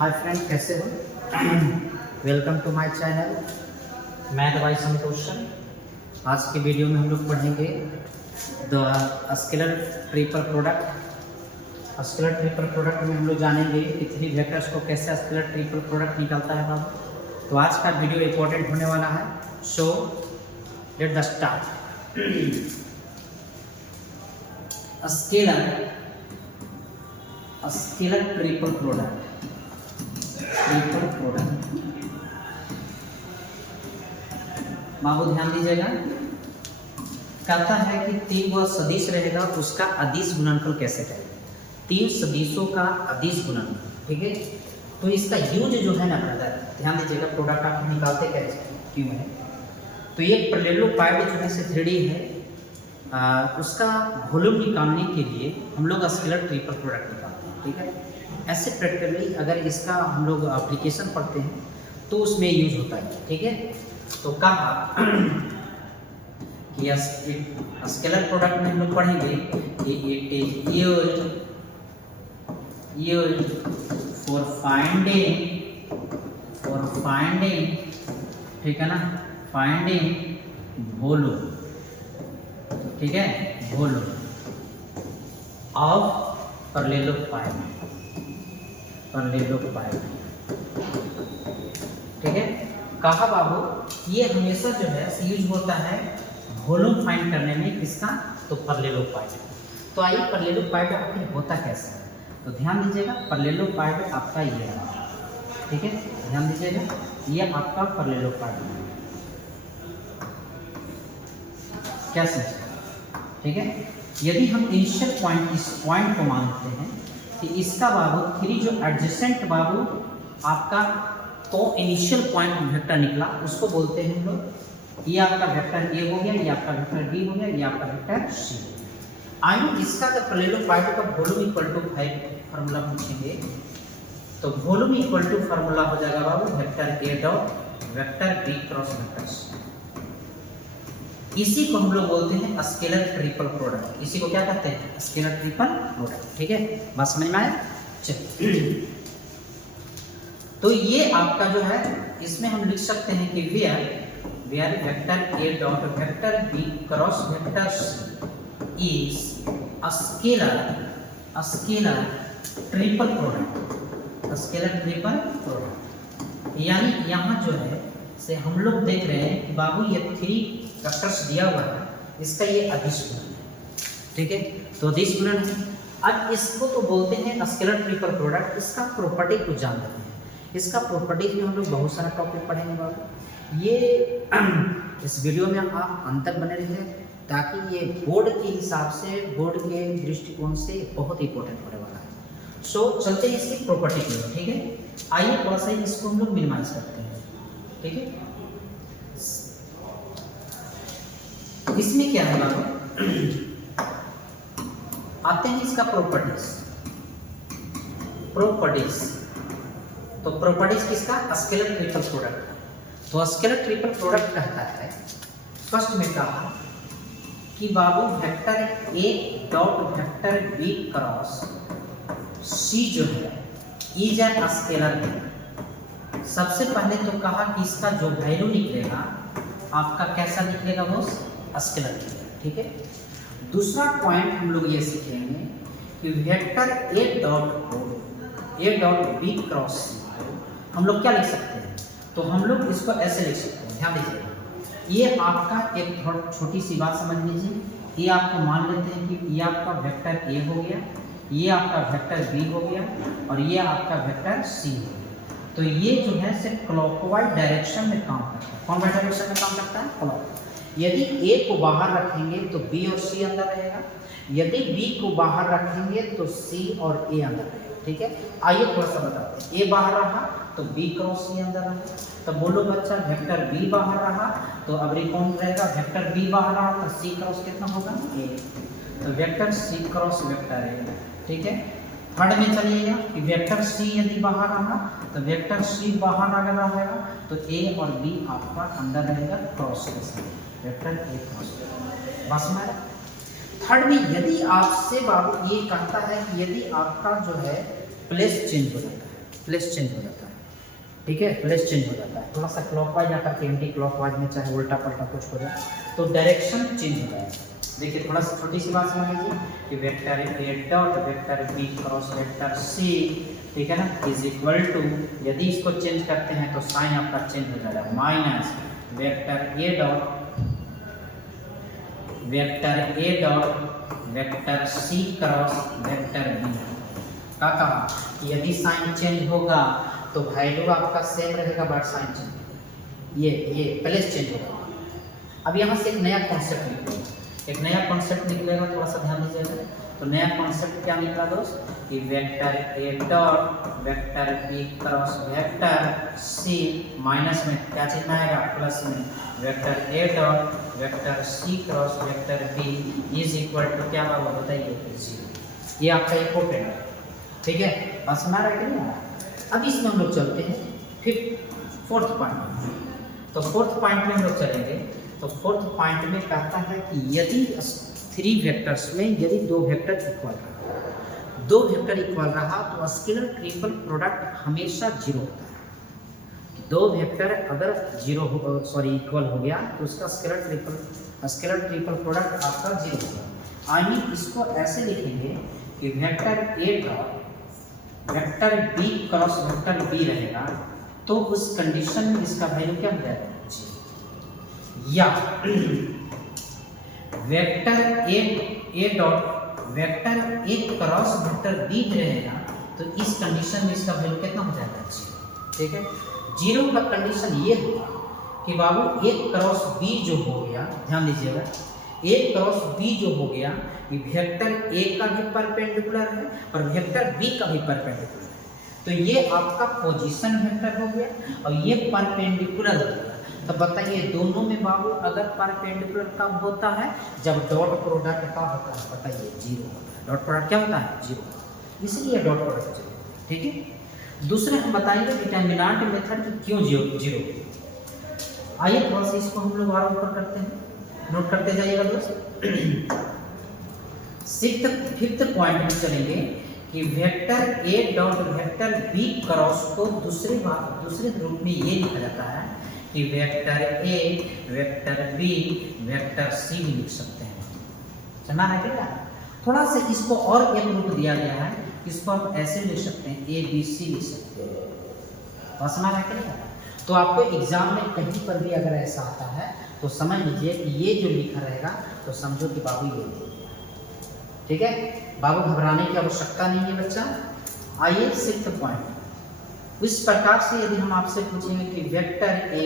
हाय friend, कैसे हो? Welcome to my channel math by Santoshan. आज की वीडियो में हम लोग पढ़ेंगे the scalar triple product. Scalar triple product में हम लोग जानेंगे कि थ्री वेक्टर्स को कैसे स्केलर ट्रिपल प्रोडक्ट निकलता है बाबू। तो आज का वीडियो इंपॉर्टेंट होने वाला है। So let the start. Scalar triple product बाबू ध्यान दीजिएगा। कहता है कि तीन वह सदिश रहेगा, उसका अदिश गुणनफल कैसे करें। तीन सदिशों का अदिश गुणनफल, ठीक है। तो इसका यूज जो है ना ब्रदर, ध्यान दीजिएगा। प्रोडक्ट आप निकालते कैसे क्यों है। तो ये पैरेललोपाइड जो है से 3D है, उसका वॉल्यूम निकालने के लिए हम लोग स्केलर ट्रिपल प्रोडक्ट निकालते हैं, ठीक है। ऐसे प्रैक्टिकली अगर इसका हम लोग एप्लीकेशन पढ़ते हैं तो उसमें यूज होता है, ठीक है। तो कहा कि स्केलर प्रोडक्ट में हम लोग पढ़ेंगे कि it is used for finding, ठीक है ना, फाइंडिंग वॉल्यूम, ठीक है, वॉल्यूम ऑफ पैरेललोपाइड, ठीक है। कहा बाबू ये हमेशा जो है यूज होता है वॉल्यूम फाइंड करने में, किसका, तो पैरेललोपाइड। तो आइए पैरेललोपाइड आखिर होता कैसा है, तो ध्यान दीजिएगा। पैरेललोपाइड आपका ये है, ठीक है, ध्यान दीजिएगा। ये आपका पैरेललोपाइड है, क्या समझे, ठीक है। यदि हम इनिशियल पॉइंट, इस पॉइंट को मानते हैं कि इसका बाबू थ्री जो एडजेसेंट बाबू आपका तो इनिशियल पॉइंट वेक्टर निकला, उसको बोलते हैं हम लोग, ये आपका वेक्टर ए हो गया, ये आपका वेक्टर बी हो गया, ये आपका वेक्टर सी। आइए इसका जब पैरेललोपाइड का वॉल्यूम इक्वल टू 5 फार्मूला पूछेंगे, तो वॉल्यूम इक्वल टू फार्मूला हो जाएगा बाबू vector A dot vector B cross vector C. इसी को हम लोग बोलते हैं स्केलर ट्रिपल प्रोडक्ट। इसी को क्या कहते हैं, स्केलर ट्रिपल प्रोडक्ट, ठीक है। बात समझ में आया? चलिए, तो ये आपका जो है, इसमें हम लिख सकते हैं कि where vector A dot vector B cross vector C is scalar triple product. यानी यहाँ जो है से हम लोग देख रहे हैं कि बाबू ये थ्री वेक्टर्स दिया हुआ है, इसका ये अदिश गुणन है, ठीक है। तो अदिश गुणन है। अब इसको तो बोलते हैं स्केलर ट्रिपल प्रोडक्ट। इसका प्रॉपर्टी कुछ जान लेते हैं। इसका प्रॉपर्टीज में हम लोग बहुत सारा टॉपिक पढ़ेंगे बाबू। ये इस वीडियो में आप अंत तक बने रहिए, ताकि ये बोर्ड के हिसाब से, बोर्ड के दृष्टिकोण से बहुत इंपॉर्टेंट होने वाला है। सो चलते हैं इसकी प्रॉपर्टी की ओर, ठीक है। आइए थोड़ा सा इसको हम लोग मिनिमाइज करते हैं, ठीक है। इसमें क्या है बाबू, आते हैं इसका प्रॉपर्टीज। तो प्रॉपर्टीज किसका, स्केलर ट्रिपल प्रोडक्ट का। तो स्केलर ट्रिपल प्रोडक्ट कहता है, फर्स्ट में कहा कि बाबू vector A dot vector B cross C जो है इज एन स्केलर वेक्टर। सबसे पहले तो कहा कि इसका जो वैल्यू निकलेगा आपका कैसा निकलेगा, वो स्केलर निकलेगा, ठीक है। दूसरा पॉइंट हम लोग ये सीखेंगे कि vector A dot B cross C हम लोग क्या लिख सकते हैं, तो हम लोग इसको ऐसे लिख सकते हैं। ध्यान दीजिएगा, ये आपका एक छोटी सी बात समझ लीजिए। ये आपको मान लेते हैं कि ये आपका वेक्टर ए हो गया, ये आपका वेक्टर बी हो गया, और ये आपका वेक्टर सी हो गया। तो ये जो है सिर्फ क्लॉकवाइज डायरेक्शन में काम करता है। कौन सा डायरेक्शन में काम करता है, क्लॉकवाइज। यदि ए को बाहर रखेंगे तो बी और सी अंदर रहेगा, यदि बी को बाहर रखेंगे तो सी और ए अंदर रहेगा, ठीक है। आइए थोड़ा सा बताते हैं। ए बाहर रहा तो बी क्रॉस सी अंदर रहा। तो बोलो बच्चा, वेक्टर बी बाहर रहा तो अब कौन रहेगा, वेक्टर बी बाहर रहा तो सी क्रॉस कितना होगा, ए। तो vector C cross vector A, ठीक है। थर्ड में चलिएगा कि वेक्टर सी यदि बाहर रहा तो वेक्टर सी बाहर अगर रहेगा तो ए और बी आपका अंदर रहेगा क्रॉस के साथ, वेक्टर ए क्रॉस। बस में थर्ड में यदि आपसे बाबू ये कहता है कि यदि आपका जो है प्लेस चेंज हो जाता है, प्लेस चेंज हो जाता है, ठीक है, प्लेस चेंज हो जाता है, थोड़ा सा क्लॉकवाइज आकर के एंटी क्लॉकवाइज में चाहे उल्टा पलटा कुछ हो जाए तो डायरेक्शन चेंज हो जाएगा। देखिए थोड़ा सा छोटी सी बात समझ लीजिए कि vector A dot vector B cross vector C, ठीक है ना, इज इक्वल टू, यदि इसको चेंज करते हैं तो साइन आपका चेंज हो जाएगा, minus vector A dot vector C cross vector B का कहा कि यदि साइन चेंज होगा तो वैल्यू आपका सेम रहेगा बट साइन चेंज, ये प्लेस चेंज होगा। अब यहाँ से एक नया कॉन्सेप्ट निकलेगा, एक नया कॉन्सेप्ट निकलेगा, थोड़ा सा ध्यान दीजिएगा। तो नया कॉन्सेप्ट क्या निकला दोस्त कि vector A dot vector B cross vector C, minus में क्या चिन्ह आएगा, प्लस में vector A dot vector C cross vector B is equal to क्या होगा बताइए, 0। ये आपका इंपॉर्टेंट है, ठीक है, बात समझ रहा है कि नहीं? अब इसमें हम लोग चलते हैं फिर फोर्थ पॉइंट। तो फोर्थ पॉइंट में हम लोग चलेंगे। तो फोर्थ पॉइंट में कहता है कि यदि 3 वेक्टर्स में यदि 2 वेक्टर इक्वल रहा, 2 वेक्टर इक्वल रहा तो स्केलर ट्रिपल प्रोडक्ट हमेशा 0 होता है। 2 वेक्टर अगर इक्वल हो गया तो उसका स्केलर ट्रिपल प्रोडक्ट आपका 0 होगा। आई मीन इसको ऐसे लिखेंगे कि vector A dot vector B cross vector B रहेगा तो उस कंडीशन में इसका वैल्यू क्या हो जाएगा, या vector A dot vector A cross vector B रहेगा तो इस कंडीशन में इसका वैल्यू कितना हो जाएगा, 0, ठीक है। 0 का कंडीशन ये होगा कि बाबू ए क्रॉस बी जो हो गया, ध्यान दीजिएगा, ए क्रॉस बी जो हो गया ये वेक्टर ए का भी परपेंडिकुलर है और वेक्टर बी का भी परपेंडिकुलर है। तो ये आपका पोजीशन वेक्टर हो गया और ये परपेंडिकुलर हो गया। तो बताइए दोनों में बाबू अगर परपेंडिकुलर कब होता है, जब डॉट प्रोडक्ट का होता है, बताइए 0 होता है। डॉट प्रोडक्ट क्या होता है, 0, इसलिए डॉट प्रोडक्ट 0, ठीक है। दूसरे हम बताएंगे डिटर्मिनेंट मेथड की क्यों 0। आइए थोड़ा सा इसको हम लोग और ऊपर करते हैं, नोट करते जाइएगा दोस्त। फिफ्थ पॉइंट में चलेंगे कि vector A dot vector B cross को दूसरे रूप में ये लिखा जाता है कि vector A vector B vector C भी लिख सकते हैं। समझा है क्या? थोड़ा सा इसको और एक रूप दिया गया है, इसको हम ऐसे लिख सकते हैं, ए बी सी लिख सकते हैं। समझ है क्या? तो आपको एग्जाम में कहीं पर भी अगर ऐसा आता है तो समझ लीजिए कि ये जो लिखा रहेगा तो समझो कि बाबू ये, ठीक है। बाबू घबराने की आवश्यकता नहीं है बच्चा। आइए 6th पॉइंट। इस प्रकार से यदि हम आपसे पूछेंगे कि वेक्टर ए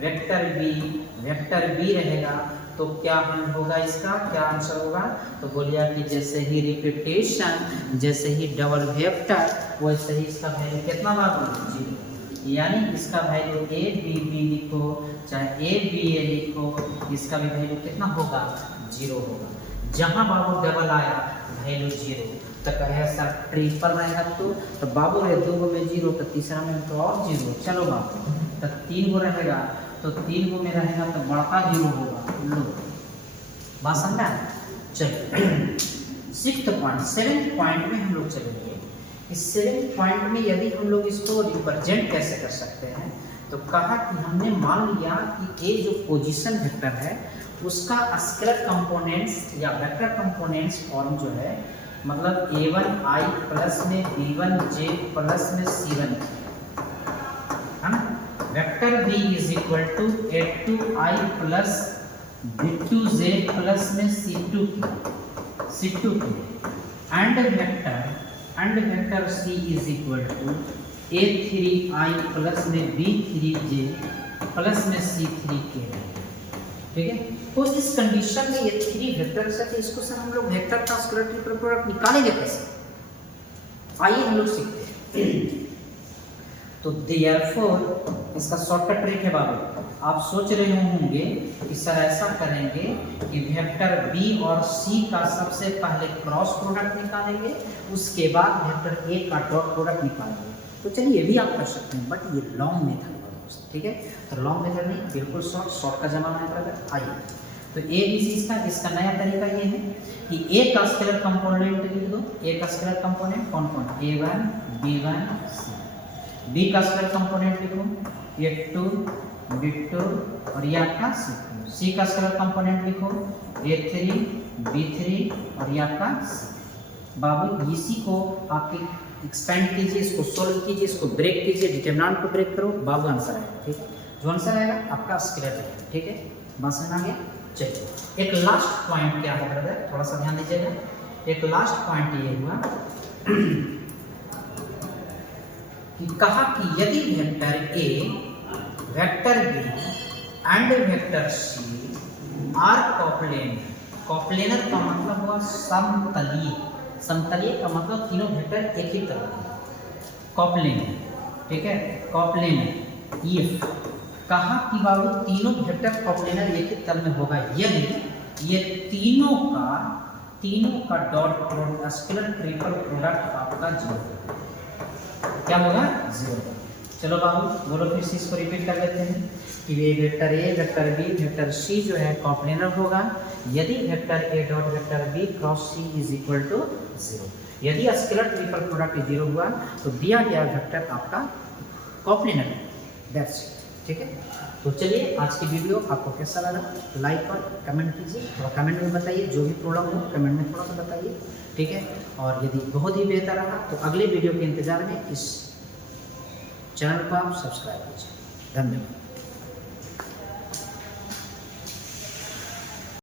वेक्टर बी रहेगा तो क्या होगा, इसका क्या आंसर होगा? तो बोलिए कि जैसे ही रिपीटेशन, जैसे ही डबल वेक्टर, वैसे ही इसका वैल्यू कितना बाबू, 0। यानी इसका वैल्यू ए बी बी लिखो चाहे ए बी ए लिखो, इसका भी वैल्यू कितना होगा, 0 होगा। जहाँ बाबू डबल आया वैल्यू 0, तो कहे सर ट्रिपल रहेगा तो बाबू है 2 में 0 तो तीसरा में तो और 0, चलो बाबू तो 3 रहेगा तो 3 में रहेगा तो बड़का 0 होगा। लो बात समझा? चलो 6th पॉइंट। 7th पॉइंट में हम लोग चलेंगे। इस 7th पॉइंट में यदि हम लोग इसको रिप्रेजेंट कैसे कर सकते हैं, तो कहा कि हमने मान लिया कि ए जो पोजीशन वेक्टर है उसका स्केलर कंपोनेंट्स या वेक्टर कंपोनेंट्स फॉर्म जो है, मतलब a1i प्लस में b1j प्लस में c1, है ना। Vector b is equal to a2i plus b2j plus में c2k and vector c is equal to a3i plus में b3j प्लस में c3k, ठीक है। तो इस कंडीशन में ये 3 वेक्टर्स है, तो इसको सर हम लोग वेक्टर का स्केलर ट्रिपल प्रोडक्ट निकालेंगे कैसे? आइए हम लोग सीखते हैं। तो देयरफॉर इसका शॉर्टकट ट्रिक है बाबू। आप सोच रहे होंगे कि सर ऐसा करेंगे कि वेक्टर बी और सी का सबसे पहले क्रॉस प्रोडक्ट निकालेंगे, उसके बाद वेक्टर ए का डॉट प्रोडक्ट निकालेंगे। तो चलिए ये भी आप कर सकते हैं, बट ये लॉन्ग मेथड है, ठीक है। तो लॉन्ग मेथड नहीं, बिल्कुल शॉर्ट का जमाना है ब्रदर। आइए तो ए बी सी इसका नया तरीका ये है कि ए का स्केलर कंपोनेंट लिख दो। ए का स्केलर कंपोनेंट कौन कौन, a1 b1 c, बी का स्केलर कंपोनेंट लिखो, ये 2 B2 और ये आपका C2। सी का स्केलर कंपोनेंट लिखो, A3 B3 और ये आपका C। बाबू इसी को आपके एक्सपेंड कीजिए, इसको सोल्व कीजिए, इसको ब्रेक कीजिए, डिटरमिनेंट को ब्रेक करो, बाबू आंसर आएगा। ठीक है, जो आंसर आएगा आपका स्केलर है। ठीक है, बात समझ आ गया। चलिए एक लास्ट पॉइंट क्या है ब्रदर, थोड़ा सा ध्यान दीजिएगा। एक लास्ट पॉइंट ये हुआ कि कहा कि यदि vector A, vector B and vector C are coplanar, coplanar का मतलब हुआ समतलीय, समतलीय का मतलब तीनों वेक्टर एक ही तरह के कॉप्लेनर। ठीक है, कॉप्लेनर इफ कहा कि बाबू तीनों वेक्टर कॉप्लेनर एक ही तल में होगा यदि ये तीनों का dot product scalar triple product आपका 0 क्या होगा, 0। चलो बाबू बोलो फिर से इसको रिपीट कर लेते हैं कि ये vector A, vector B, vector C जो है कॉप्लेनर होगा यदि vector A dot vector B cross C is equal to 0। यदि स्केलर ट्रिपल प्रोडक्ट 0 हुआ तो दिया गया वेक्टर आपका कॉप्लेनर है। That's it. ठीक है, तो चलिए आज की वीडियो आपको कैसा लगा, लाइक और कमेंट कीजिए, थोड़ा कमेंट में बताइए, जो भी प्रॉब्लम हो कमेंट में थोड़ा सा बताइए। ठीक है, और यदि बहुत ही बेहतर रहा तो अगले वीडियो के इंतजार में इस चैनल को आप सब्सक्राइब कीजिए। धन्यवाद।